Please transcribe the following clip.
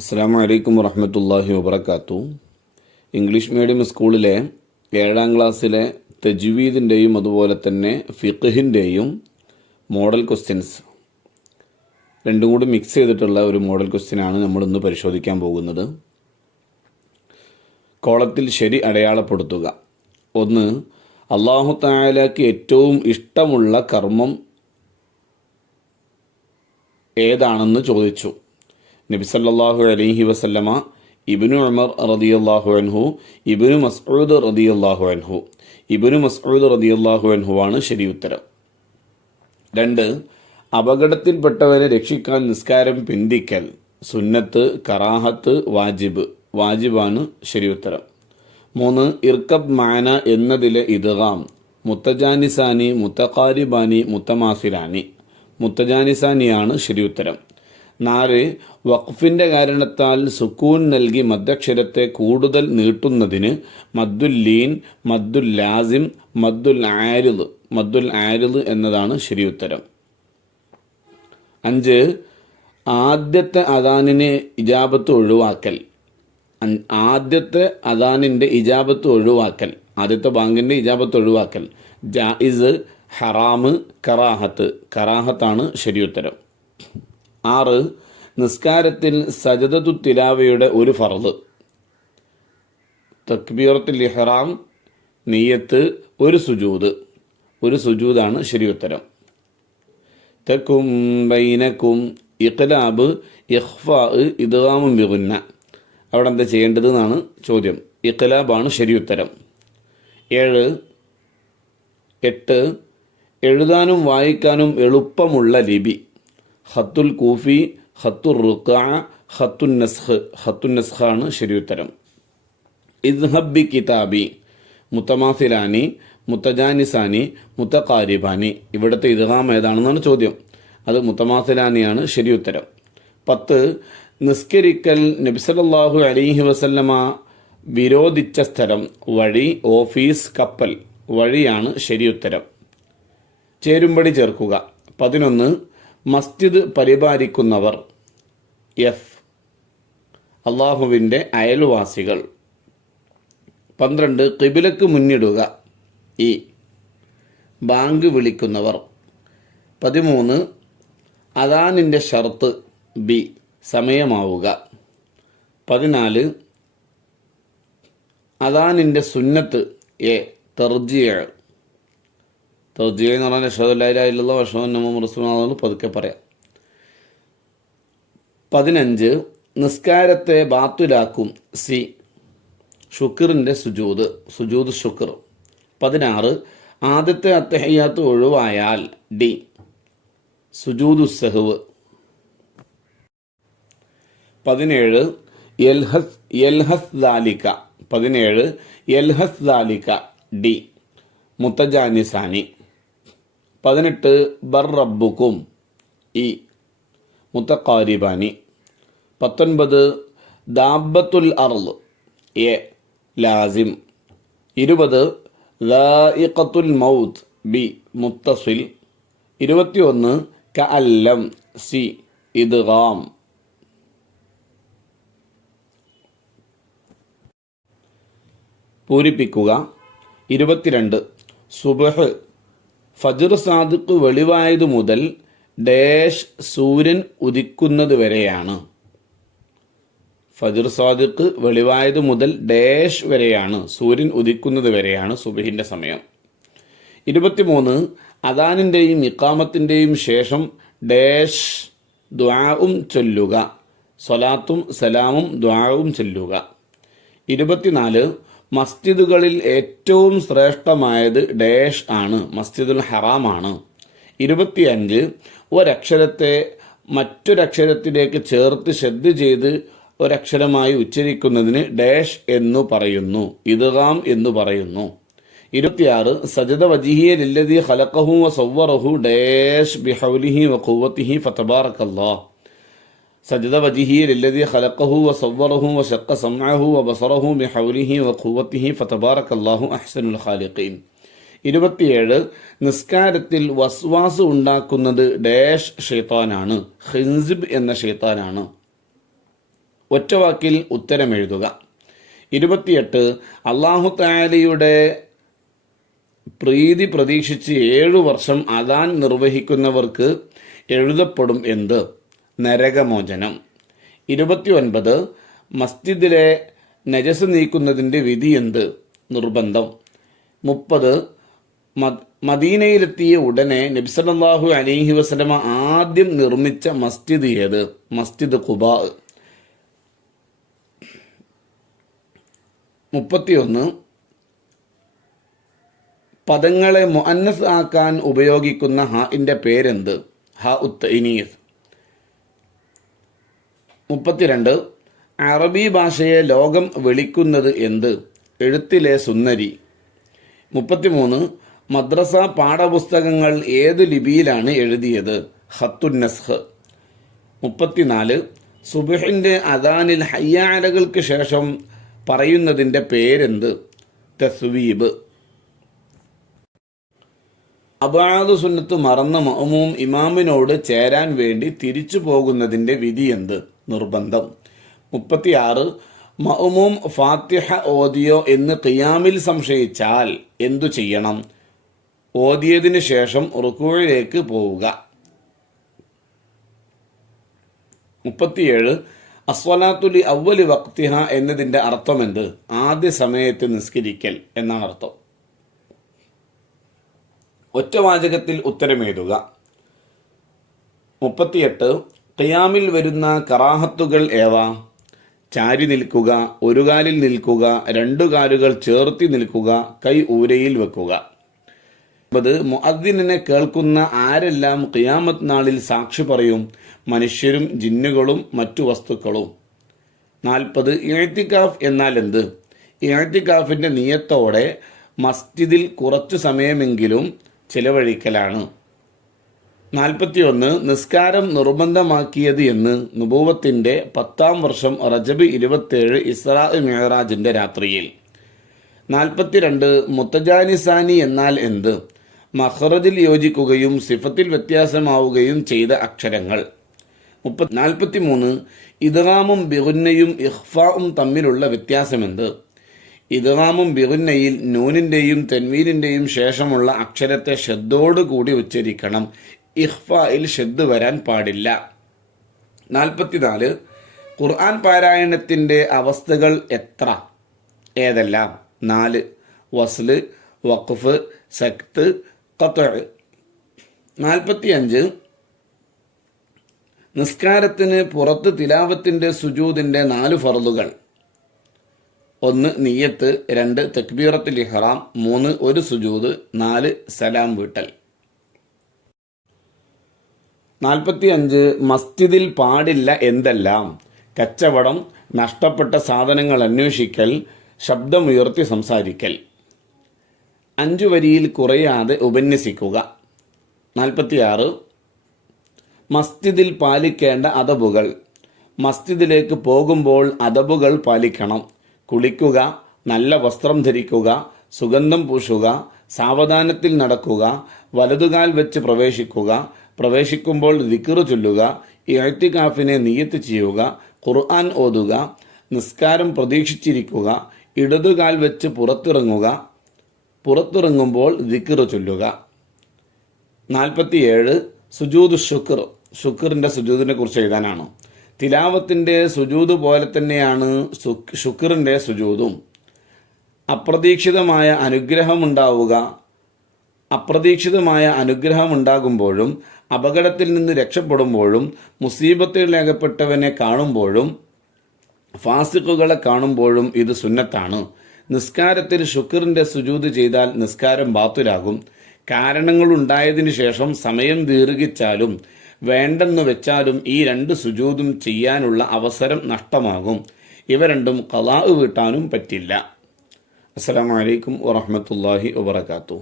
അസ്സാം വലൈക്കും വറഹമത്തല്ലാഹി വബർക്കാത്തു. ഇംഗ്ലീഷ് മീഡിയം സ്കൂളിലെ 7ാം ക്ലാസ്സിലെ തജ്വീദിൻ്റെയും അതുപോലെ തന്നെ ഫിഖ്ഹിൻ്റെയും മോഡൽ ക്വസ്റ്റ്യൻസ് രണ്ടും കൂടി മിക്സ് ചെയ്തിട്ടുള്ള ഒരു മോഡൽ ക്വസ്റ്റ്യനാണ് നമ്മളിന്ന് പരിശോധിക്കാൻ പോകുന്നത്. കോളത്തിൽ ശരി അടയാളപ്പെടുത്തുക. 1. അല്ലാഹു തആലയ്ക്ക് ഏറ്റവും ഇഷ്ടമുള്ള കർമ്മം ഏതാണെന്ന് ചോദിച്ചു. നബി സല്ലല്ലാഹു അലൈഹി വസല്ലമ, ഇബ്നു ഉമർ റളിയല്ലാഹു അൻഹു, ഇബ്നു മസ്ഊദ് റളിയല്ലാഹു അൻഹു. ഇബ്നു മസ്ഊദ് റളിയല്ലാഹു അൻഹുവാണ് ശരി ഉത്തരം. 2. അപകടത്തിൽപ്പെട്ടവരെ രക്ഷിക്കാൻ നിസ്കാരം പിന്തിക്കൽ സുന്നത്ത്, കറാഹത്ത്, വാജിബ്. വാജിബാണ് ശരി ഉത്തരം. 3. ഇർക്കബ് മാന എന്നതിലെ ഇദ്ഗാം മുത്തജാനിസാനി, മുത്തഖാരിബാനി, മുത്തമാസിലാനി. മുത്തജാനിസാനിയാണ് ശരി ഉത്തരം. 4. വഖഫിൻ്റെ കാരണത്താൽ സുക്കൂൻ നൽകി മദ്ദക്ഷരത്തെ കൂടുതൽ നീട്ടുന്നതിന് മദ്ദുൽ ലീൻ, മദ്ദുൽ ലാസിം, മദ്ദുൽ ആരിദ് എന്നതാണ് ശരി ഉത്തരം. 5. ആദ്യത്തെ അദാനിനെ ഇജാബത്ത് ഒഴിവാക്കൽ. ആദ്യത്തെ അദാനിൻ്റെ ഇജാബത്ത് ഒഴിവാക്കൽ, ആദ്യത്തെ ബാങ്കിൻ്റെ ഇജാബത്ത് ഒഴിവാക്കൽ ജായിസ്, ഹറാമ്, കറാഹത്ത്. കറാഹത്താണ് ശരി ഉത്തരം. 6. നിസ്കാരത്തിൽ സജദത്തു തിലാവയുടെ ഒരു ഫർദ്. തക്ബീറത്തുൽ ഇഹ്റാം, നിയ്യത്ത്, ഒരു സുജൂദ്. ഒരു സുജൂദാണ് ശരി ഉത്തരം. തക്കും ബൈനക്കും ഇഖ്ലാബ്, ഇഖ്ഫാ, ഇദ്ഗാമും ബിഗുന്ന. അവിടെ എന്താ ചെയ്യേണ്ടത് എന്നാണ് ചോദ്യം. ഇഖ്ലാബാണ് ശരി ഉത്തരം. 8. എഴുതാനും വായിക്കാനും എളുപ്പമുള്ള ലിപി. ഖത്തുൽ കൂഫി, ഖത്തുർ റുഖഅ, ഖത്തുൻ നസ്ഖ്. ഖത്തുൻ നസ്ഖാണ് ശരി ഉത്തരം. ഇദ്ഹബ് ബി കിതാബി മുത്തമാസിലാനി, മുത്തജാനിസാനി, മുത്തഖാരിബാനി. ഇവിടുത്തെ ഇദ്ഗാം ഏതാണെന്നാണ് ചോദ്യം. അത് മുത്തമാസിലാനിയാണ് ശരി ഉത്തരം. 10. നിസ്കരിക്കൽ നബി സല്ലല്ലാഹു അലൈഹി വസല്ലമ വിരോധിച്ച സ്ഥലം. വഴി, ഓഫീസ്, കപ്പൽ. വഴിയാണ് ശരി ഉത്തരം. ചേരുംപടി ചേർക്കുക. 11. മസ്ജിദ് പരിപാലിക്കുന്നവർ. എഫ്. അള്ളാഹുവിൻ്റെ അയൽവാസികൾ. 12. ഖിബിലക്ക് മുന്നിടുക. ഇ. ബാങ്ക് വിളിക്കുന്നവർ. 13. അദാനിൻ്റെ ഷർത്ത്. ബി. സമയമാവുക. 14. അദാനിൻ്റെ സുന്നത്ത്. എ. തർജിയ. തർജിയ എന്ന് പറഞ്ഞാൽ അഷ്ഹദു അല്ലാ ഇലാഹ ഇല്ലല്ലാഹു അഷ്ഹദു അന്ന മുഹമ്മദൻ റസൂലുള്ളാഹ് പതുക്കെ പറയാം. 15. നിസ്കാരത്തെ ബാത്തുലാക്കും. സി. ശുക്റിൻ്റെ സുജൂദ്, സുജൂദ് ശുക്ർ. 16. ആദ്യത്തെ അത്തഹിയ്യാത്ത് ഒഴിവായാൽ. ഡി. സുജൂദു സഹ്വ്. 17. യൽഹസ് ദാലിക. 17. യൽഹസ് ദാലിക. ഡി. മുത്തജാനിസാനി. 18. ബർ റബ്ബുക്കും. ഇ. മുത്തഖാരിബാനി. 19. ദാബത്തുൽ അർള്. എ. ലാസിം. 20. ദാഇഖത്തുൽ മൗത്ത്. ബി. മുത്തസിൽ. 21. കഅല്ലം. സി. ഇദ്ഗാം. പൂരിപ്പിക്കുക. 22. സുബ്ഹ് ഫജ്ർ സാദിഖ് വെളിവായതു മുതൽ ഡാഷ് സൂര്യൻ ഉദിക്കുന്നത് വരെയാണ്. ഫജ്ർ സാദിഖ് വെളിവായതു മുതൽ ഡാഷ് വരെയാണ്, സൂര്യൻ ഉദിക്കുന്നത് വരെയാണ് സുബ്ഹിൻ്റെ സമയം. 23. അദാനിൻ്റെയും ഇഖാമത്തിൻ്റെയും ശേഷം ഡാഷ് ദുആഉം ചൊല്ലുക. സ്വലാത്തും സലാമും ദുആഉം ചൊല്ലുക. 24. മസ്ജിദുകളിൽ ഏറ്റവും ശ്രേഷ്ഠമായത് ഡാഷ് ആണ്, മസ്ജിദുൽ ഹറാമാണ്. 25. ഒരക്ഷരത്തെ മറ്റൊരക്ഷരത്തിലേക്ക് ചേർത്ത് ശ്രദ്ധ ചെയ്ത് ഒരക്ഷരമായി ഉച്ചരിക്കുന്നതിന് ഡാഷ് എന്നു പറയുന്നു, ഇദ്ഗാം എന്നു പറയുന്നു. 26. സജദ വജിഹിയ ലില്ലദി ഖലഖഹു വസവ്വറഹു ഡാഷ് ബിഹൗലിഹി വഖുവ്വതിഹി ഫതബാറകല്ലാഹ്. സജദ വജിഹി ലില്ലദി ഖലഖഹു വസവ്വറഹു വശഖ സമഅഹു വബസറഹു ബിഹൗലിഹി വഖുവ്വതിഹി ഫതബാറകല്ലാഹു അഹ്സനുൽ ഖാലിഖീൻ. 27. നിസ്കാരത്തിൽ വസ്വാസ് ഉണ്ടാക്കുന്നത് ഡാഷ് ഷെയ്ത്താനാണ്, ഖിൻസിബ് എന്ന ഷെയ്ത്താനാണ്. ഒറ്റവാക്കിൽ ഉത്തരമെഴുതുക. 28 അല്ലാഹു തആലയുടെ പ്രീതി പ്രതീക്ഷിച്ച് 7 വർഷം അദാൻ നിർവഹിക്കുന്നവർക്ക് എഴുതപ്പെടും എന്ത്? നരകമോചനം. 29 മസ്ജിദിലെ നജസ് നീക്കുന്നതിൻ്റെ വിധി എന്ത്? നിർബന്ധം. 30 മദീനയിലെത്തിയ ഉടനെ നബി സല്ലല്ലാഹു അലൈഹി വസല്ലമ ആദ്യം നിർമ്മിച്ച മസ്ജിദ് ഏത്? മസ്ജിദ് ഖുബാ. 31 പദങ്ങളെ മുഅന്നസ് ആക്കാൻ ഉപയോഗിക്കുന്ന ഹാഇൻ്റെ പേരെന്ത്? ഹ ഉത്തഇനീസ്. 32 അറബി ഭാഷയെ ലോകം വിളിക്കുന്നത് എന്ത്? എഴുത്തിലെ സുന്ദരി. 33 മദ്രസ പാഠപുസ്തകങ്ങൾ ഏത് ലിപിയിലാണ് എഴുതിയത്? ഖത്തുൻ നസ്ഖ്. 34 സുബ്ഹിന്റെ അദാനിൽ ഹയ്യാലകൾക്ക് ശേഷം പറയുന്നതിൻ്റെ പേരെന്ത്? തസ്വീബ്. അബാദു സുന്നത്ത് മറന്ന മഅ്മൂം ഇമാമിനോട് ചേരാൻ വേണ്ടി തിരിച്ചു പോകുന്നതിൻ്റെ വിധി എന്ത്? നിർബന്ധം. 36 മഅ്മൂം ഫാത്തിഹ ഓതിയോ എന്ന് ഖിയാമിൽ സംശയിച്ചാൽ എന്തു ചെയ്യണം? ഓതിയതിന് ശേഷം റുകൂഇലേക്ക് പോവുക. 37 അസ്വലാത്തു ലി അവ്വലി വഖ്തിഹ എന്നതിൻ്റെ അർത്ഥമെന്ത്? ആദ്യ സമയത്ത് നിസ്കരിക്കൽ എന്നാണ് അർത്ഥം. ഒറ്റവാചകത്തിൽ ഉത്തരമെഴുതുക. 38 ഖിയാമിൽ വരുന്ന കറാഹത്തുകൾ ഏവ? ചാരി നിൽക്കുക, ഒരു കാലിൽ നിൽക്കുക, 2 കാലുകൾ ചേർത്തി നിൽക്കുക, കൈ ഊരയിൽ വെക്കുക. 50 മുഅദ്ദിനെ കേൾക്കുന്ന ആരെല്ലാം ഖിയാമത്ത് നാളിൽ സാക്ഷി പറയും? മനുഷ്യരും ജിന്നുകളും മറ്റു വസ്തുക്കളും. 40 ഇഅ്തികാഫ് എന്നാൽ എന്ത്? ഇഅ്തികാഫിൻ്റെ നിയത്തോടെ മസ്ജിദിൽ കുറച്ചു സമയമെങ്കിലും ചിലവഴിക്കലാണ്. 41 നിസ്കാരം നിർബന്ധമാക്കിയത് എന്ന്? നുബുവത്തിൻ്റെ 10-ാം വർഷം റജബ് 27 ഇസ്രാ മിഅ്റാജിൻ്റെ രാത്രിയിൽ. 42 മുത്തജാനിസാനി എന്നാൽ എന്ത്? മഖ്റജിൽ യോജിക്കുകയും സിഫത്തിൽ വ്യത്യാസമാവുകയും ചെയ്ത അക്ഷരങ്ങൾ. 43 ഇദ്ഗാമും ബിഗുന്നയും ഇഖ്ഫാഉം തമ്മിലുള്ള വ്യത്യാസമെന്ത്? ഇദ്ഗാമും ബിഗുന്നയിൽ നൂനിൻ്റെയും തെൻവീനിൻ്റെയും ശേഷമുള്ള അക്ഷരത്തെ ഷദ്ദോടുകൂടി ഉച്ചരിക്കണം. ഇഖ്ഫായിൽ ഷദ്ദ് വരാൻ പാടില്ല. 44 ഖുർആൻ പാരായണത്തിൻ്റെ അവസ്ഥകൾ എത്ര? ഏതെല്ലാം? 4 വസ്ല്, വഖഫ്, സക്ത്, ഖത്അ്. 45 നിസ്കാരത്തിന് പുറത്ത് തിലാവത്തിൻ്റെ സുജൂദിൻ്റെ 4 ഫർളുകൾ. 1 നിയ്യത്ത്, 2 തക്ബീറത്തുൽ ഇഹ്റാം, 3 ഒരു സുജൂദ്, 4 സലാം വീട്ടൽ. 45 മസ്ജിദിൽ പാടില്ല എന്തെല്ലാം? കച്ചവടം, നഷ്ടപ്പെട്ട സാധനങ്ങൾ അന്വേഷിക്കൽ, ശബ്ദമുയർത്തി സംസാരിക്കൽ. 5 വരിയിൽ കുറയാതെ ഉപന്യസിക്കുക. 46 മസ്ജിദിൽ പാലിക്കേണ്ട അദബുകൾ. മസ്ജിദിലേക്ക് പോകുമ്പോൾ അദബുകൾ പാലിക്കണം. കുളിക്കുക, നല്ല വസ്ത്രം ധരിക്കുക, സുഗന്ധം പൂശുക, സാവധാനത്തിൽ നടക്കുക, വലതുകാൽ വെച്ച് പ്രവേശിക്കുക, പ്രവേശിക്കുമ്പോൾ ദിക്ർ ചൊല്ലുക, ഇഅ്തികാഫിനെ നിയ്യത്ത് ചെയ്യുക, ഖുർആൻ ഓതുക, നിസ്കാരം പ്രതീക്ഷിച്ചിരിക്കുക, ഇടതുകാൽ വെച്ച് പുറത്തിറങ്ങുമ്പോൾ ദിക്ർ ചൊല്ലുക. 47 സുജൂദ് ശുക്ർ. ശുക്റിൻ്റെ സുജൂദിനെ കുറിച്ച് എഴുതാനാണ്. തിലാവത്തിൻ്റെ സുജൂദ് പോലെ തന്നെയാണ് ശുക്റിൻ്റെ സുജൂദും. അപ്രതീക്ഷിതമായ അനുഗ്രഹമുണ്ടാകുമ്പോഴും അപകടത്തിൽ നിന്ന് രക്ഷപ്പെടുമ്പോഴും മുസീബത്തിലകപ്പെട്ടവനെ കാണുമ്പോഴും ഫാസിഖുകളെ കാണുമ്പോഴും ഇത് സുന്നത്താണ്. നിസ്കാരത്തിൽ ശുക്റിൻ്റെ സുജൂദ് ചെയ്താൽ നിസ്കാരം ബാത്തുലാകും. കാരണങ്ങളുണ്ടായതിനു ശേഷം സമയം ദീർഘിച്ചാലും വേണ്ടെന്ന് വെച്ചാലും ഈ 2 സുജൂദും ചെയ്യാനുള്ള അവസരം നഷ്ടമാകും. ഇവ രണ്ടും ഖളാ വീട്ടാനും പറ്റില്ല. അസ്സലാമു അലൈക്കും വറഹ്മത്തുള്ളാഹി വബറകാതുഹു.